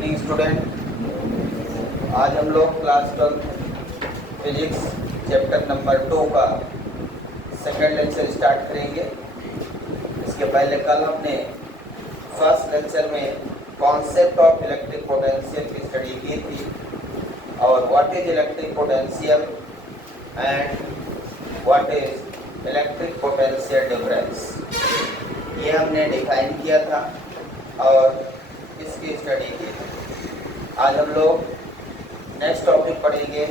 Evening student. आज हम लोग क्लास 12 फिजिक्स चैप्टर नंबर 2 का सेकेंड लेक्चर स्टार्ट करेंगे। इसके पहले कल हमने फर्स्ट लेक्चर में कॉन्सेप्ट ऑफ इलेक्ट्रिक पोटेंशियल की स्टडी की थी और what is electric potential and what is electric potential difference, ये हमने डिफाइन किया था और इसकी स्टडी की थी। आज हम लोग नेक्स्ट टॉपिक पढ़ेंगे,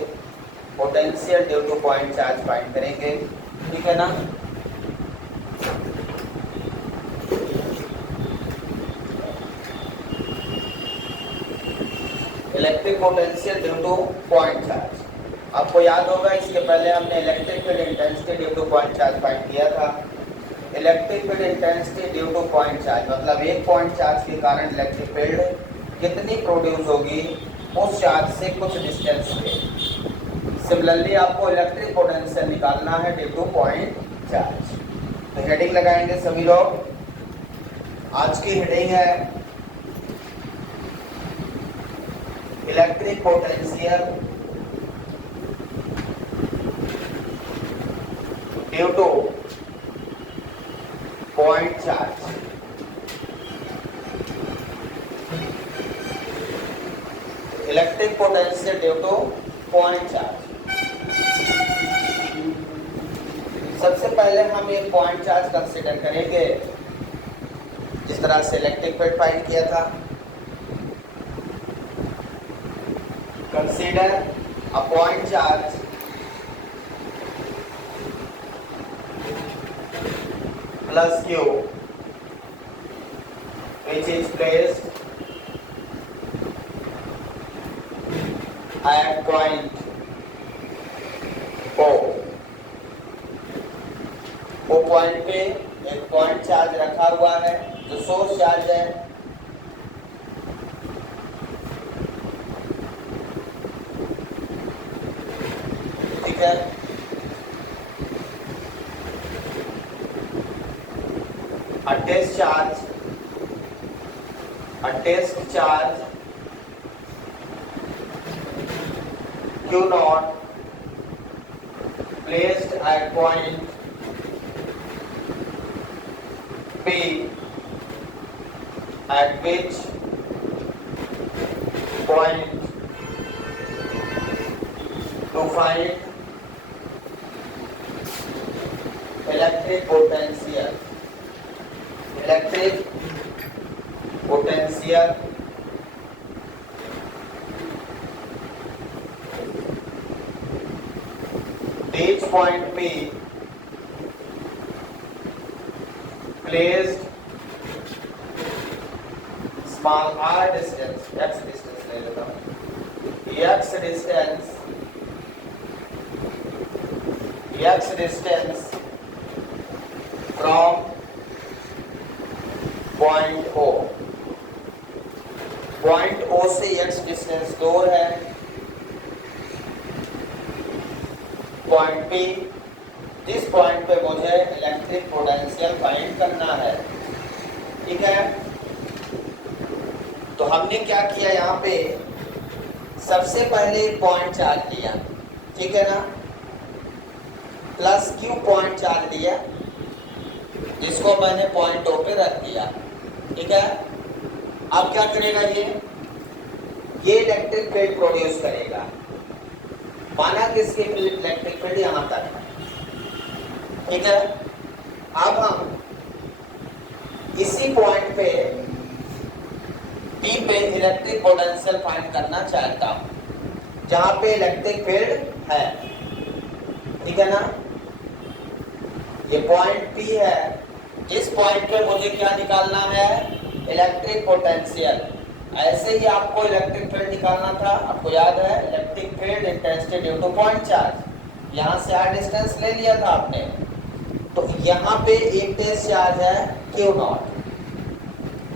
potential due to point charge find करेंगे, ठीक है ना। Electric potential due to point charge, आपको याद होगा इसके पहले हमने electric field intensity due to point charge find किया था। Electric field intensity due to point charge मतलब एक पॉइंट चार्ज के कारण इलेक्ट्रिक फील्ड कितनी प्रोड्यूस होगी उस चार्ज से कुछ डिस्टेंस पे। सिमिलरली आपको इलेक्ट्रिक पोटेंशियल निकालना है ड्यू टू पॉइंट चार्ज। तो हेडिंग लगाएंगे सभी लोग। आज की हेडिंग है electric potential due to point charge. Electric potential due to point charge. सबसे पहले हम एक पॉइंट चार्ज कंसीडर करेंगे जिस तरह से इलेक्ट्रिक फील्ड फाइंड किया था। Consider a point charge plus Q which is placed at point O। वो पॉइंट पे एक पॉइंट चार्ज रखा हुआ है जो सोर्स चार्ज है। ठीक है, a test charge Q naught placed at point P at which point to find electric potential each point P placed small r distance, x distance ले लेता हूँ, x distance from point O। Point O से x distance दूर है point P। जिस point पे मुझे electric potential find करना है, ठीक है। तो हमने क्या किया, यहाँ पे सबसे पहले पॉइंट चार्ज लिया, ठीक है ना, प्लस Q पॉइंट चार्ज लिया जिसको मैंने पॉइंट O पे रख दिया, ठीक है। अब क्या करेगा, ये इलेक्ट्रिक फील्ड प्रोड्यूस करेगा। माना कि इसकी इलेक्ट्रिक फील्ड यहां तक है, ठीक है। अब हम इसी पॉइंट पे P पे इलेक्ट्रिक पोटेंशियल फाइंड करना चाहता हूं जहां पे इलेक्ट्रिक फील्ड है, ठीक है ना। ये पॉइंट P है, इस पॉइंट पे मुझे क्या निकालना है, इलेक्ट्रिक पोटेंशियल। ऐसे ही आपको इलेक्ट्रिक फील्ड निकालना था, आपको याद है electric field intensity due to point charge. यहाँ से r डिस्टेंस ले लिया था आपने, तो यहाँ पे एक टेस्ट चार्ज है Q नॉट,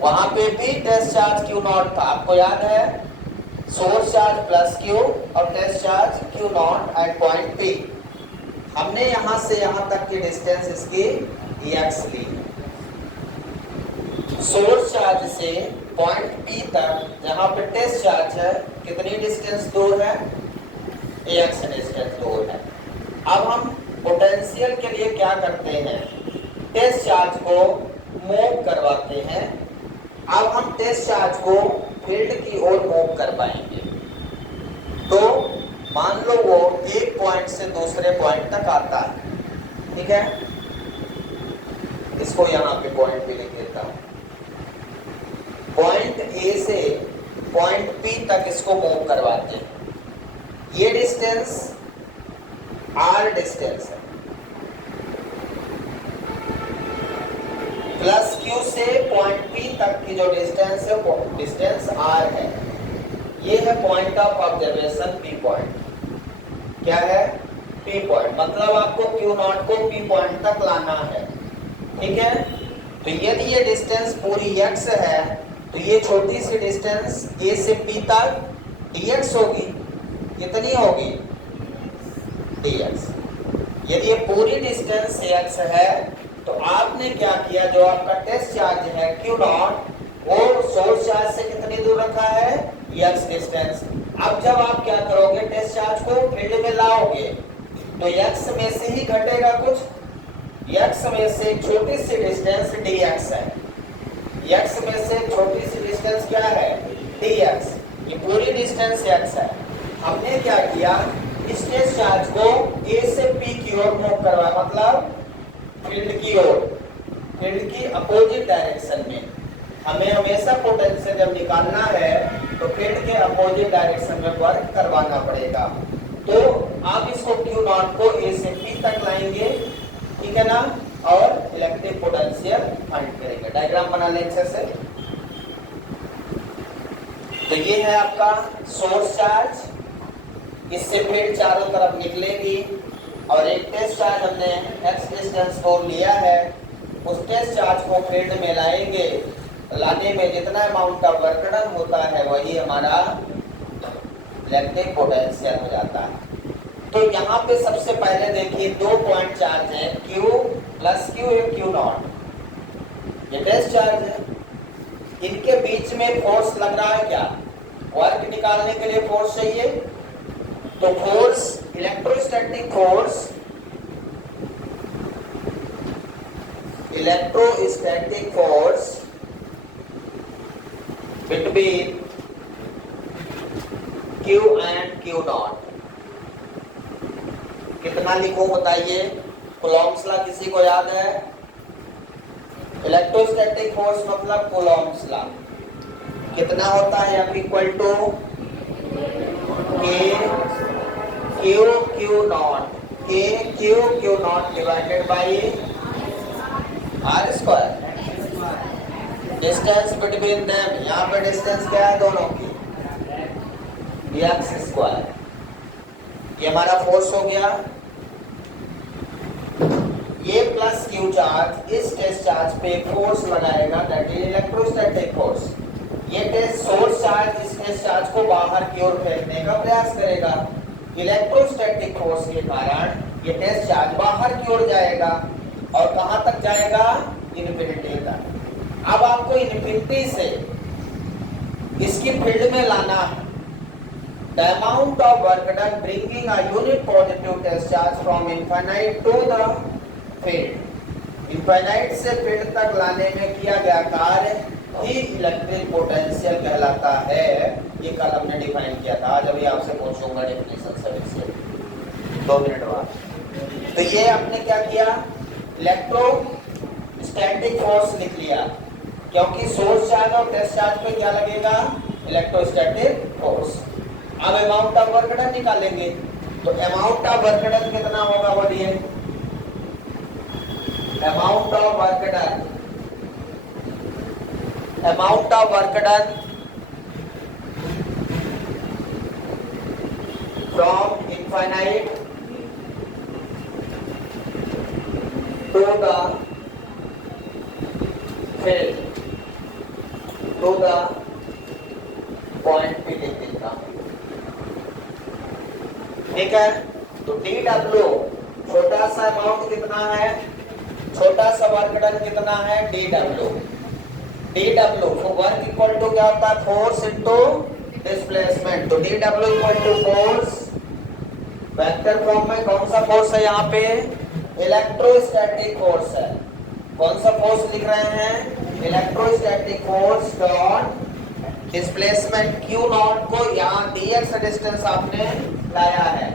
वहां पे भी टेस्ट चार्ज Q नॉट था, आपको याद है, सोर्स चार्ज प्लस Q और test charge Q naught at point P। हमने यहां से यहां तक की डिस्टेंस इसकी x ली। सोर्स चार्ज से पॉइंट P तक जहां पे टेस्ट चार्ज है कितनी डिस्टेंस दूर है, AX डिस्टेंस दूर है। अब हम पोटेंशियल के लिए क्या करते हैं, टेस्ट चार्ज को मूव करवाते हैं। अब हम टेस्ट चार्ज को फील्ड की ओर मूव कर पाएंगे। तो मान लो वो एक पॉइंट से दूसरे पॉइंट तक आता है, ठीक है, इसको यहां पे पॉइंट भी लिख देता हूं। पॉइंट A से पॉइंट P तक इसको मूव करवाते हैं। ये डिस्टेंस R डिस्टेंस है, प्लस Q से पॉइंट P तक की जो डिस्टेंस है वो डिस्टेंस R है। ये है point of observation P point. क्या है, P पॉइंट, मतलब आपको Q0 को P पॉइंट तक लाना है, ठीक है। तो यदि ये डिस्टेंस पूरी x है तो ये छोटी सी डिस्टेंस A से P तक dx होगी, कितनी होगी, dx। यदि ये पूरी डिस्टेंस x है तो आपने क्या किया, जो आपका टेस्ट चार्ज है Q0 वो सोर्स चार्ज से कितनी दूर रखा है, x डिस्टेंस। अब जब आप क्या करोगे, टेस्ट चार्ज को फील्ड में लाओगे तो x में से ही घटेगा कुछ, x में से छोटी सी डिस्टेंस dx है, x में से छोटी सी डिस्टेंस क्या है, dx। ये पूरी डिस्टेंस x है। हमने क्या किया, इस टेस्ट चार्ज को A से P की ओर मूव करवाया, मतलब फील्ड की ओर, फील्ड की अपोजिट डायरेक्शन में। हमें हमेशा पोटेंशियल जब निकालना है तो फील्ड के अपोजिट डायरेक्शन में वर्क करवाना पड़ेगा। तो आप इसको Q0 को A से P तक लाएंगे, ठीक है ना, और इलेक्ट्रिक पोटेंशियल फाइंड करेंगे। डायग्राम बना लें अच्छे से। तो ये है आपका सोर्स चार्ज, इससे फील्ड चारों तरफ निकलेगी और एक टेस्ट चार्ज हमने x डिस्टेंस को लिया है, उस टेस्ट चार्ज को फील्ड में लाएंगे। लाने में जितना अमाउंट ऑफ वर्क डन होता है वही हमारा इलेक्ट्रिक पोटेंशियल हो जाता है। तो यहाँ पे सबसे पहले देखिए दो पॉइंट चार्ज है, Q प्लस Q एक Q0, ये टेस्ट चार्ज है। इनके बीच में फोर्स लग रहा है, क्या वर्क निकालने के लिए फोर्स चाहिए, तो force electrostatic force, electrostatic force between Q and Q0 कितना लिखूं बताइए, कूलॉम्स लॉ किसी को याद है, इलेक्ट्रोस्टैटिक फोर्स मतलब कूलॉम्स लॉ कितना होता है, F equal to K Q naught divided by R square, distance between them. यहाँ पे डिस्टेंस क्या है दोनों की, x स्क्वायर। ये हमारा फोर्स हो गया। ये प्लस Q चार्ज इस टेस्ट चार्ज पे फोर्स बनाएगा, दैट इज इलेक्ट्रोस्टैटिक फोर्स। ये टेस्ट सोर्स चार्ज इस टेस्ट चार्ज को बाहर की ओर फेंकने का प्रयास करेगा। इलेक्ट्रोस्टैटिक फोर्स के कारण ये टेस्ट चार्ज बाहर की ओर जाएगा और कहां तक जाएगा, इन्फिनिटी तक। अब आपको इन्फिनिटी से इसकी फील्ड में लाना है। The amount of work done bringing a unit positive test charge from infinite to the field, infinite से field तक लाने में किया गया कार्य ही इलेक्ट्रिक पोटेंशियल कहलाता है। ये कल हमने डिफाइन किया था, आज अभी आपसे पूछूंगा डेफिनेशन से 2 मिनट बाद। तो ये आपने क्या किया, इलेक्ट्रोस्टैटिक फोर्स लिख लिया, क्योंकि सोर्स चार्ज और टेस्ट चार्ज पे क्या लगेगा, इलेक्ट्रोस्टैटिक फोर्स। अब अमाउंट ऑफ वर्क डन निकालेंगे, तो अमाउंट ऑफ वर्क डन कितना होगा, बोलिए, amount of work done, amount of work done from infinite to the field to the point पे लिख देता हूं, ठीक है। तो dw छोटा सा अमाउंट कितना है, छोटा सा वर्क डन कितना है, dw D W work equal to क्या होता है, फोर्स इनटू डिस्प्लेसमेंट। तो D W equal to force, vector form में कौन सा फोर्स है यहाँ पे, इलेक्ट्रोस्टैटिक फोर्स है। कौन सा फोर्स लिख रहे हैं, electrostatic force dot displacement Q not को यहाँ dx डिस्टेंस आपने लाया है,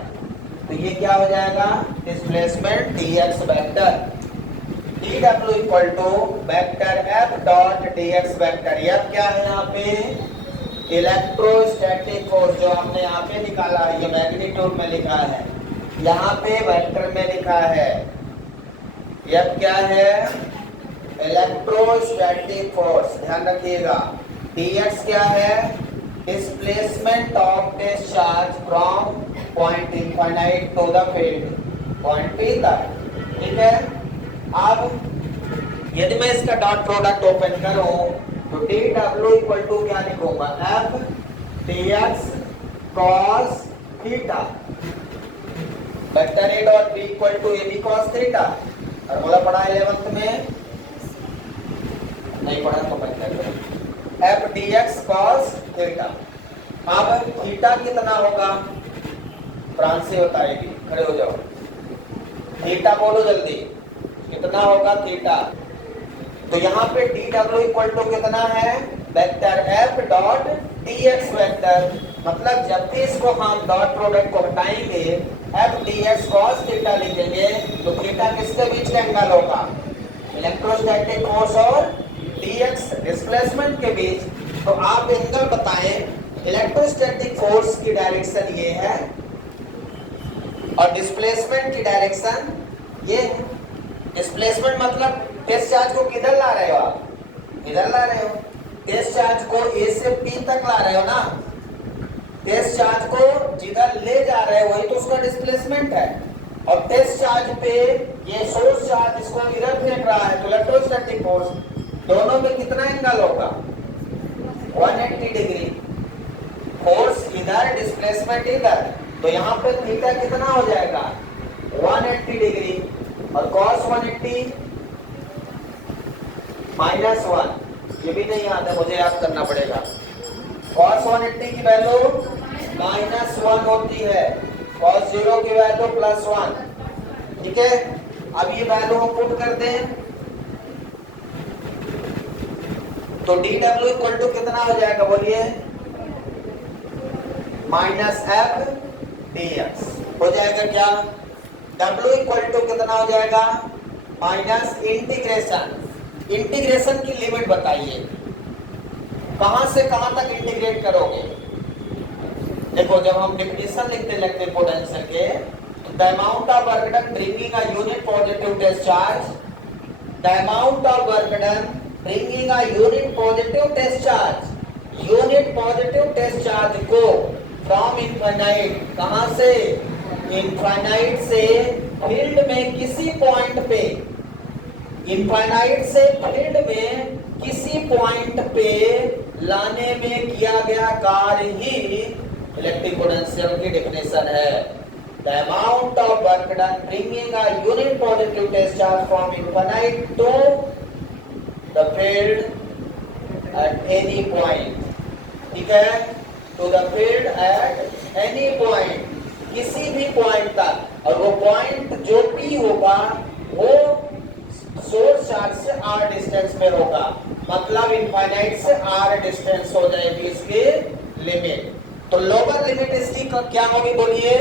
तो ये क्या हो जाएगा, displacement dx vector. dw equal to vector f dot dx vector. ये क्या है यहाँ पे, इलेक्ट्रोस्टैटिक फोर्स जो हमने यहाँ पे निकाला है, ये मैग्नीट्यूड में लिखा है, यहाँ पे वेक्टर में लिखा है। यह क्या है, इलेक्ट्रोस्टैटिक फोर्स, ध्यान रखिएगा। dx क्या है, displacement of discharge from point infinite to the field, point P तक, ठीक है। अब यदि मैं इसका डॉट प्रोडक्ट ओपन करूं तो dw इक्वल टू क्या लिखूंगा, f dx cos theta, vector a dot b equal to ab cos theta. और बोला पढ़ा 11th में, नहीं पढ़ा तो पढ़ना करो, f dx cos थीटा। अब थीटा कितना होगा, फ्रांस से बताएगी, खड़े हो जाओ, थीटा बोलो जल्दी, कितना होगा थीटा। तो यहाँ पे dw इक्वल टू कितना है, vector f dot dx vector, मतलब जब भी इसको हम डॉट प्रोडक्ट को हटाएंगे f dx cos थीटा लिखेंगे, तो थीटा किसके बीच का एंगल होगा, इलेक्ट्रोस्टैटिक फोर्स और dx डिस्प्लेसमेंट के बीच। तो आप एंगल बताएं, इलेक्ट्रोस्टैटिक फोर्स की डायरेक्शन ये है और डिस्प्लेसमेंट की डायरेक्शन ये है। डिस्प्लेसमेंट मतलब टेस्ट चार्ज को किधर ला रहे हो आप, इधर ला रहे हो, टेस्ट चार्ज को A से P तक ला रहे हो ना, टेस्ट चार्ज को जिधर ले जा रहे हो वही तो उसका डिस्प्लेसमेंट है। और टेस्ट चार्ज पे ये सोर्स चार्ज इसको इधर फेंक रहा है, तो इलेक्ट्रोस्टैटिक फोर्स, दोनों में कितना एंगल होगा, 180 डिग्री, फोर्स इधर डिस्प्लेसमेंट इधर, तो यहाँ पे थीटा कितना हो जाएगा, 180 डिग्री, और cos 180 -1, ये भी नहीं आता, मुझे याद करना पड़ेगा। cos 180 की वैल्यू -1 होती है, cos 0 की वैल्यू +1, ठीक है। अब ये वैल्यू हम पुट कर दें तो dw इक्वल टू कितना हो जाएगा, बोलिए, -f dx हो जाएगा क्या, w इक्वल टू कितना हो जाएगा, माइनस इंटीग्रेशन, इंटीग्रेशन की लिमिट बताइए, कहां से कहां तक इंटीग्रेट करोगे। देखो जब हम डेफिनेशन लिखते लगते पोटेंशियल के, the amount of work done bringing a unit positive discharge, the amount of work done bringing a unit positive discharge, unit positive discharge को फ्रॉम इनफाइनाइट, कहां से, इनफाइनाइट से फील्ड में किसी पॉइंट पे, इनफाइनाइट से फील्ड में किसी पॉइंट पे लाने में किया गया कार्य ही इलेक्ट्रिक पोटेंशियल की डेफिनेशन है। The amount of work done bringing a unit positive discharge from infinite to the field at any point, ठीक है, to the field at any point, किसी भी पॉइंट तक, और वो पॉइंट जो भी होगा वो सोर्स चार्ज से r डिस्टेंस में होगा, मतलब इनफाइनाइट से r डिस्टेंस हो जाएगी इसकी लिमिट। तो लोअर लिमिट इसकी क्या होगी, बोलिए,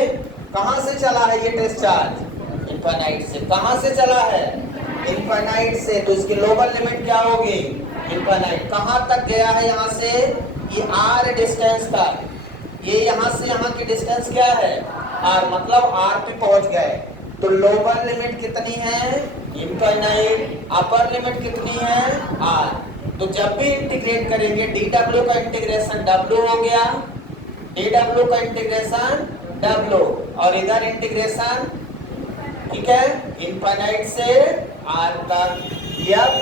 कहां से चला है ये टेस्ट चार्ज, इनफाइनाइट से, कहां से चला है, इनफाइनाइट से, तो इसकी लोअर लिमिट क्या होगी, इनफाइनाइट। कहां तक गया है, यहां से ये r डिस्टेंस तक, ये यहां से यहां की डिस्टेंस क्या है, r, मतलब r पे पहुंच गए। तो लोअर लिमिट कितनी है, इनफाइनाइट, अपर लिमिट कितनी है, r। तो जब भी इंटीग्रेट करेंगे dw का इंटीग्रेशन w हो गया, dw का इंटीग्रेशन w, और इधर इंटीग्रेशन, ठीक है, इनफाइनाइट से r तक f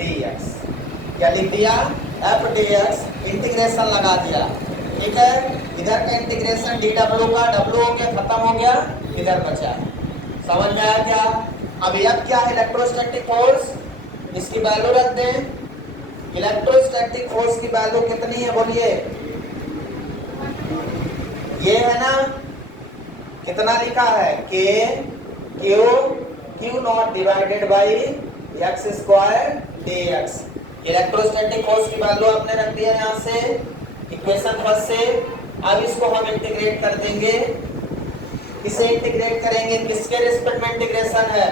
dx, क्या लिख दिया, f dx, इंटीग्रेशन लगा दिया, ठीक है। इधर का इंटीग्रेशन dw का w हो गया, खत्म हो गया, इधर बचा, समझ में आया क्या। अब यह क्या है, इलेक्ट्रोस्टैटिक फोर्स, इसकी वैल्यू रख दें, इलेक्ट्रोस्टैटिक फोर्स की वैल्यू कितनी है बोलिए? ये है ना, कितना लिखा है? के Q Q not divided by x square D x. Electrostatic force की वैल्यू आपने रख दिया यहाँ से इक्वेशन फर्स्ट से। अब इसको हम इंटीग्रेट कर देंगे। इसे इंटीग्रेट करेंगे, किसके रिस्पेक्ट में इंटीग्रेशन है?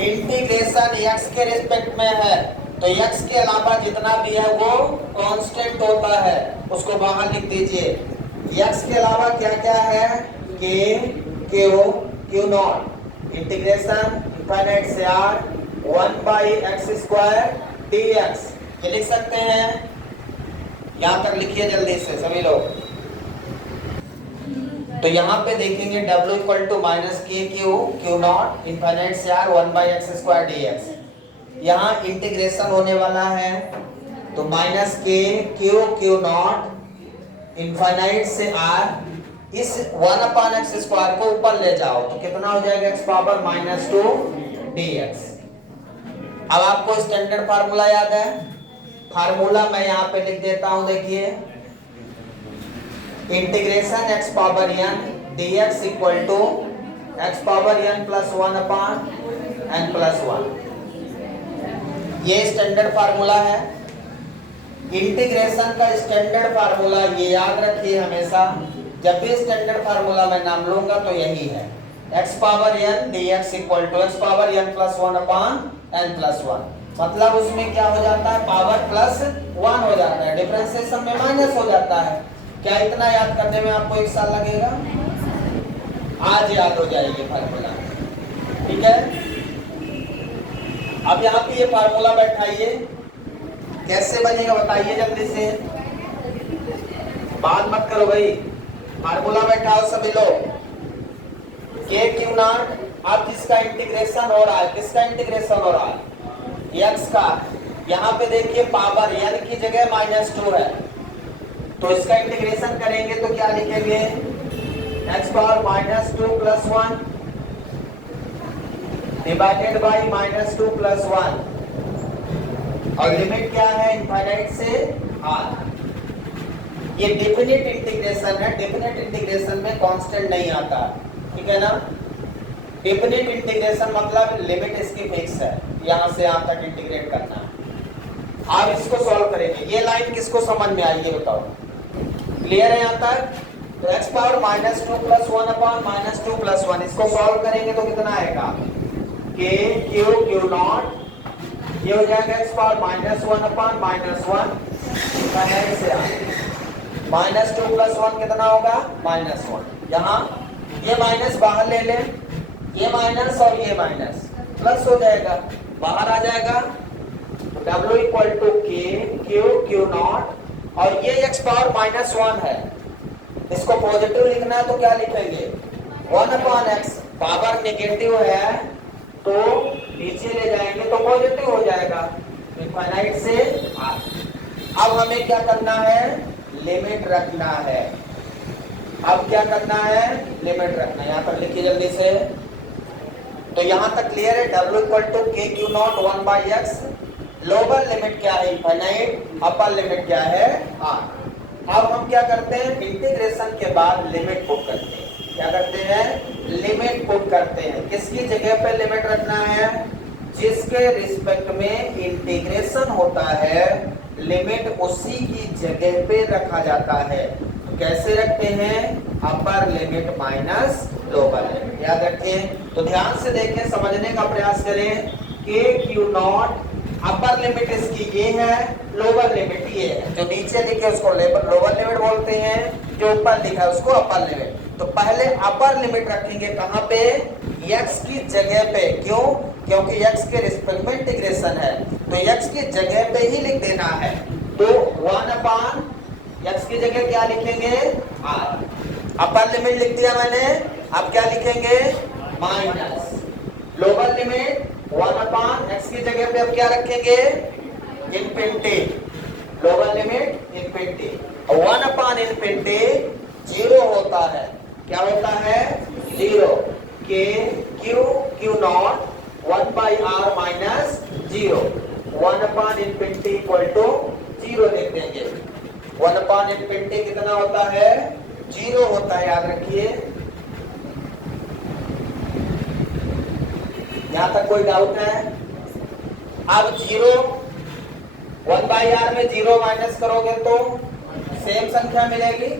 इंटीग्रेशन x के रिस्पेक्ट में है, तो x के अलावा जितना भी है वो कांस्टेंट होता है, उसको बाहर लिख दीजिए। x के अलावा क्या क्या है? k q q not integration infinite से r 1 by x square dx। ये लिख सकते हैं, यहां तक लिखिए जल्दी से सभी लोग। तो यहाँ पे देखेंगे W इक्वल टू माइनस के क्यू क्यू नॉट इनफाइनाइट से r 1 by x square dx। यहाँ इंटीग्रेशन होने वाला है, तो माइनस के क्यू क्यू नॉट इनफाइनाइट से r, इस 1 अपान एक्स स्क्वायर को ऊपर ले जाओ तो कितना हो जाएगा? x power minus 2 dx। अब आपको स्टैंडर्ड फार्मूला याद है? फार्मूला मैं यहाँ पे लिख देता हूँ, देखिए। Integration x power n dx equal to x power n plus 1 upon n plus 1। ये स्टैंडर्ड फार्मूला है। इंटीग्रेशन का स्टैंडर्ड फार्मूला ये याद रखिए हमेशा, जब भी स्टैंडर्ड फार्मूला मैं नाम लूंगा तो यही है, x power n dx equal to x power n plus 1 upon n plus 1। मतलब उसमें क्या हो जाता है? पावर प्लस 1 हो जाता है, डिफरेंशिएशन में माइनस हो जाता है। क्या इतना याद करने में आपको 1 साल लगेगा? आज याद हो जाएगी फार्मूला, ठीक है। अब यहाँ पे ये फार्मूला बैठाइए, कैसे बनेगा बताइए जल्दी से, बात मत करो भाई। फार्मूला बैठाओ सभी लोग। के क्यू नॉट, अब किसका इंटीग्रेशन हो रहा है? किसका इंटीग्रेशन हो रहा है? एक्स का। यहाँ पे देखिए पावर n की जगह -2 है, तो इसका इंटीग्रेशन करेंगे तो क्या लिखेंगे? x power -2 plus 1 divided by -2 plus 1, और लिमिट क्या है? इनफाइनाइट से r। ये डेफिनेट इंटीग्रेशन है, डेफिनेट इंटीग्रेशन में कांस्टेंट नहीं आता, ठीक है ना। डेफिनेट इंटीग्रेशन मतलब लिमिट इसकी फिक्स है, यहां से यहां तक इंटीग्रेट करना है। आप इसको सॉल्व करेंगे। ये लाइन किसको समझ में आई ये बताओ? क्लियर है यहाँ तक? तो x पावर -2 प्लस 1 अपान -2 प्लस 1, इसको सॉल्व करेंगे तो कितना आएगा? k q q नॉट, ये हो जाएगा x पावर -1 अपान -1 इनफाइनाइट से -2 प्लस 1 कितना होगा? -1। यहाँ ये माइनस बाहर ले लें, ये माइनस और ये माइनस प्लस हो जाएगा, बाहर आ जाएगा। तो W इक्वल टू के क्यू क्यू नॉट, और ये x पावर -1 है, इसको पॉजिटिव लिखना है तो क्या लिखेंगे? 1 अपान x। पावर नेगेटिव है तो नीचे ले जाएंगे तो पॉजिटिव हो जाएगा, इनफाइनाइट से r। अब हमें क्या करना है? लिमिट रखना है। अब क्या करना है? लिमिट रखना है। यहाँ पर लिखिए जल्दी से। तो यहाँ तक क्लियर है? W इक्वल टू के Q naught 1 by x, lower limit क्या है? इनफाइनाइट, अपर लिमिट क्या है? r। अब हम क्या करते हैं? इंटीग्रेशन के बाद लिमिट पुट करते हैं। क्या करते हैं? लिमिट पुट करते हैं। किसकी जगह पे लिमिट रखना है? जिसके रिस्पेक्ट में इंटीग्रेशन होता है, लिमिट उसी की जगह पे रखा जाता है। तो कैसे रखते हैं? Upper limit minus lower limit, याद रखें। तो ध्यान से देखें, समझने का प्रयास करें। के क्यू नॉट अपर लिमिट इसकी ये है, लोअर लिमिट ये है। जो नीचे लिखे उसको लोअर लिमिट बोलते हैं, जो ऊपर लिखा है उसको अपर लिमिट। तो पहले अपर लिमिट रखेंगे कहाँ पे? x की जगह पे। क्यों? क्योंकि x के रिस्पेक्ट में इंटीग्रेशन है, तो x की जगह पे ही लिख देना है। तो 1 अपान x की जगह क्या लिखेंगे? r। अपर लिमिट लिख दिया मैंने, अब क्या लिखेंगे? Minus lower limit 1 upon x की जगह पे अब क्या रखेंगे? Infinity. Lower limit infinity, 1 upon infinity 0 होता है। क्या होता है? 0। K Q Q naught 1 by r minus 0। 1/∞ equal to 0 लिख देंगे। 1/∞ कितना होता है? 0 होता है, याद रखिए। यहां तक कोई डाउट है? अब 0 1/r में 0 माइनस करोगे तो सेम संख्या मिलेगी।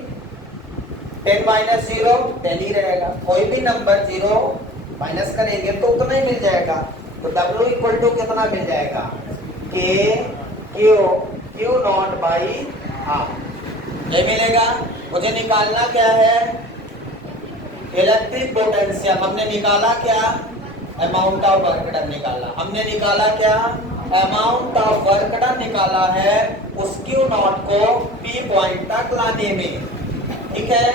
10 माइनस 0 10 ही रहेगा। कोई भी नंबर 0 माइनस करेंगे तो उतना ही मिल जाएगा। तो W इक्वल टू कितना मिल जाएगा? Q नॉट बाई R ये मिलेगा। मुझे निकालना क्या है? Electric potential. हमने निकाला क्या? अमाउंट ऑफ वर्क डन निकाला। हमने निकाला क्या? अमाउंट ऑफ वर्क डन निकाला है उस Q नॉट को P पॉइंट तक लाने में। ठीक है,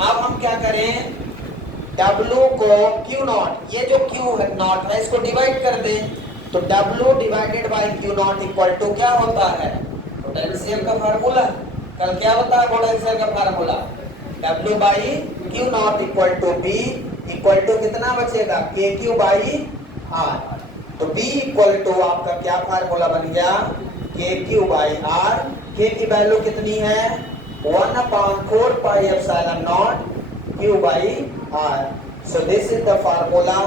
अब हम क्या करें? W को Q नॉट, ये जो Q नॉट है इसको डिवाइड कर दें। तो W divided by Q naught equal to क्या होता है? पोटेंशियल का फार्मूला। कल क्या होता है पोटेंशियल का formula? W by Q naught equal to B equal to कितना बचेगा? KQ by R। तो B इक्वल टू आपका क्या फार्मूला बन गया? KQ by R। K की वैल्यू कितनी है? 1/4 pi epsilon naught Q by R। So this is the formula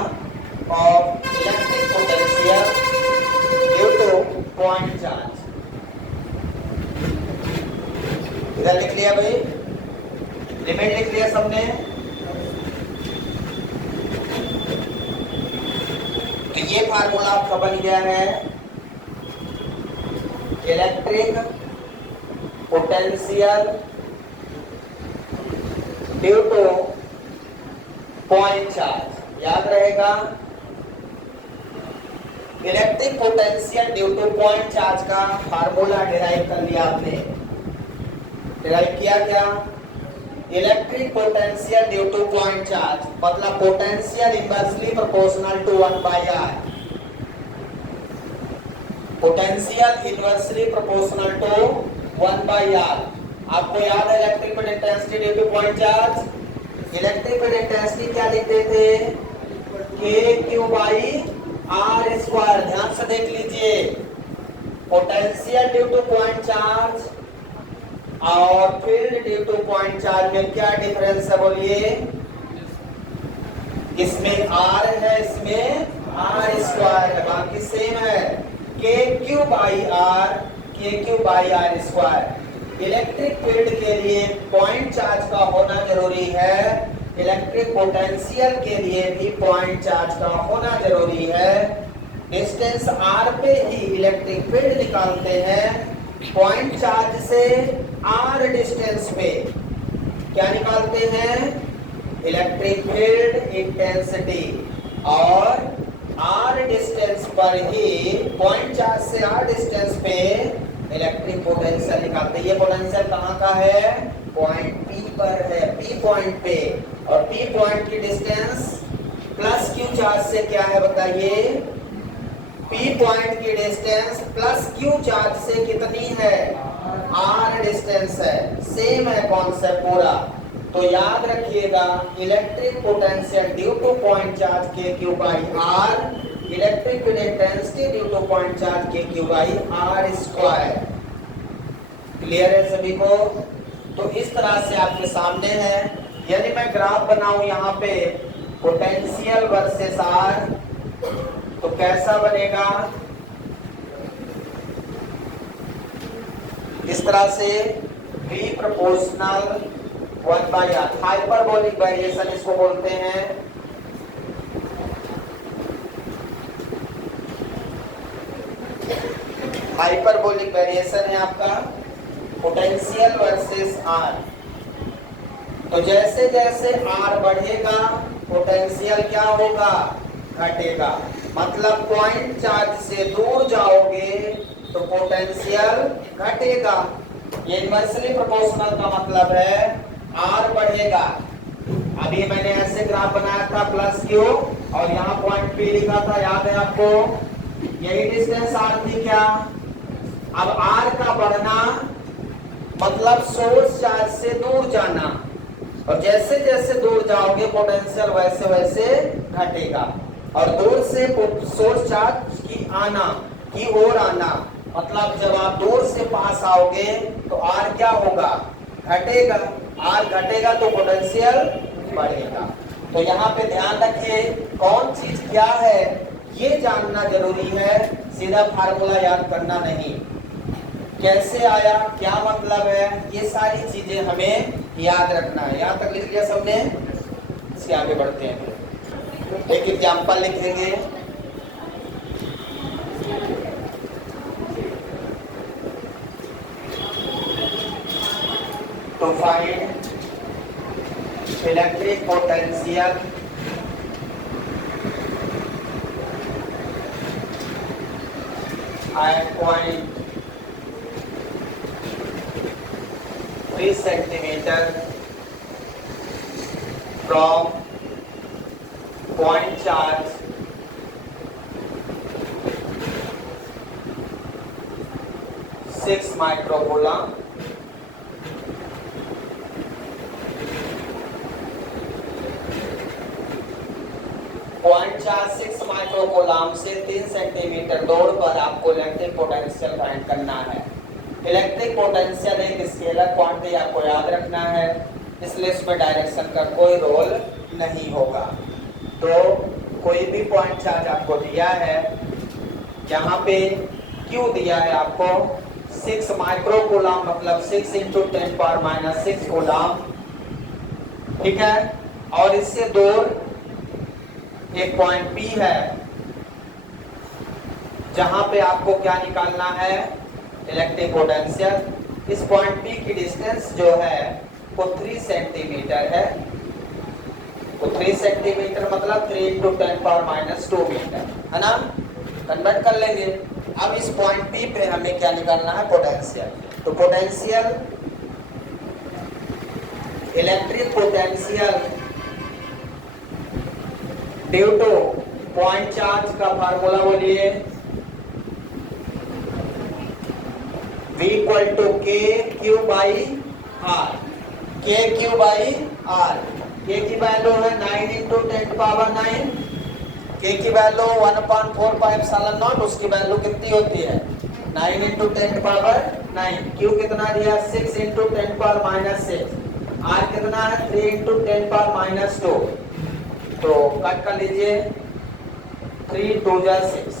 of electric potential due to point charge। इधर लिख लिया भाई, लिमिट लिख लिया सबने। तो ये फार्मूला आपका बन गया है electric potential due to point charge. याद रहेगा, electric potential due to point charge का फार्मूला डिराइव कर लिया आपने। डिराइव किया क्या? Electric potential due to point charge मतलब potential inversely proportional to 1/r। Potential inversely proportional to 1/r। आपको याद है electric field intensity due to point charge? Electric field intensity क्या लिखते थे? KQ by R square. ध्यान से देख लीजिए, potential due to point charge और field due to point charge में क्या डिफरेंस है बोलिए? इसमें R है, इसमें R स्क्वायर है, बाकी सेम है। KQ by R square. Electric field के लिए पॉइंट चार्ज का होना जरूरी है, इलेक्ट्रिक पोटेंशियल के लिए भी पॉइंट चार्ज का होना जरूरी है। डिस्टेंस R पे ही इलेक्ट्रिक फील्ड निकालते हैं, पॉइंट चार्ज से R डिस्टेंस पे क्या निकालते हैं? Electric field intensity. और R डिस्टेंस पर ही पॉइंट चार्ज से R डिस्टेंस पे इलेक्ट्रिक पोटेंशियल निकालते हैं। ये पोटेंशियल कहाँ का है? पॉइंट P पर है, P पॉइंट पे। और P पॉइंट की डिस्टेंस प्लस Q चार्ज से क्या है बताइए? P पॉइंट की डिस्टेंस प्लस Q चार्ज से कितनी है? R डिस्टेंस है। सेम है कॉन्सेप्ट पूरा। तो याद रखिएगा, electric potential due to point charge KQ by R, electric field intensity due to point charge KQ by R square. Clear है सभी को? तो इस तरह से आपके सामने है। यदि मैं ग्राफ बनाऊं यहाँ पे पोटेंशियल वर्सेस R, तो कैसा बनेगा? इस तरह से V proportional 1/r। Hyperbolic variation इसको बोलते हैं। हाइपरबोलिक वेरिएशन है आपका पोटेंशियल वर्सेस R। तो जैसे जैसे R बढ़ेगा पोटेंशियल क्या होगा? घटेगा। मतलब पॉइंट चार्ज से दूर जाओगे तो पोटेंशियल घटेगा। ये इनवर्सली प्रोपोर्शनल का मतलब है R बढ़ेगा। अभी मैंने ऐसे ग्राफ बनाया था प्लस Q और यहाँ पॉइंट P लिखा था, याद है आपको? यही डिस्टेंस R थी क्या? अब R का बढ़ना मतलब सोर्स चार्ज से दूर जाना, और जैसे जैसे दूर जाओगे पोटेंशियल वैसे वैसे घटेगा। और दूर से सोर्स चार्ज की आना, की ओर आना, मतलब जब आप दूर से पास आओगे तो आर क्या होगा, घटेगा। आर घटेगा तो पोटेंशियल बढ़ेगा। तो यहाँ पे ध्यान रखिए कौन चीज क्या है ये जानना जरूरी है, सीधा फार्मूला याद करना नहीं। कैसे आया, क्या मतलब है, ये सारी चीजें हमें याद रखना है। यहाँ तक लिख लिया सबने? इसके आगे बढ़ते हैं। एक एग्जाम्पल लिखेंगे। To find electric potential at point 3 centimeter from point charge (6 microcoulomb) (0.46 माइक्रोकोलॉम्ब से 3 सेंटीमीटर दूर पर आपको इलेक्ट्रिक पोटेंशियल फाइंड करना है। इलेक्ट्रिक पोटेंशियल एक स्केलर क्वांटिटी आपको याद रखना है, इसलिए इसमें डायरेक्शन का कोई रोल नहीं होगा। तो कोई भी पॉइंट चार्ज आपको दिया है, यहाँ पे क्यों दिया है आपको 6 माइक्रोकोलॉम्ब, मतलब 6 × 10⁻⁻6 कोलॉम्ब, ठीक है। और इससे दूर एक पॉइंट P है जहां पे आपको क्या निकालना है, इलेक्ट्रिक पोटेंशियल। इस पॉइंट P की डिस्टेंस जो है वो 3 सेंटीमीटर है। तो 3 सेंटीमीटर मतलब 3 × 10⁻⁻2 मीटर है ना, कन्वर्ट कर लेंगे। अब इस पॉइंट P पे हमें क्या निकालना है, पोटेंशियल। तो potential, electric potential due to point charge का फार्मूला बोलिए, V = KQ/R। KQ/R, K की वैल्यू है 9 × 10⁻9, K की वैल्यू 1/4πε0, उसकी वैल्यू कितनी होती है 9 × 10⁻9। Q कितना दिया 6 × 10⁻6, R कितना है 3 × 10⁻2। तो कट कर लीजिए, 3 × 2 = 6,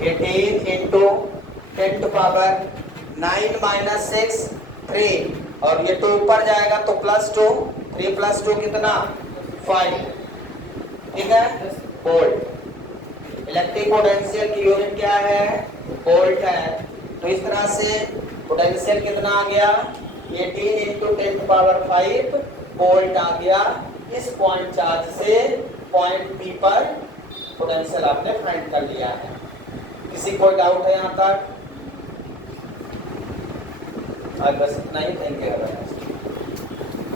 18 × 10⁻9 - 6 3, और ये 2 ऊपर जाएगा तो +2, 3 + 2 कितना 5, ठीक है। वोल्ट, इलेक्ट्रिक पोटेंशियल की यूनिट क्या है, वोल्ट है। तो इस तरह से पोटेंशियल कितना आ गया 18 × 10⁵ वोल्ट आ गया। इस पॉइंट चार्ज से पॉइंट P पर पोटेंशियल आपने फाइंड कर लिया है। किसी को डाउट है यहाँ तक? बस इतना ही, थैंक यू।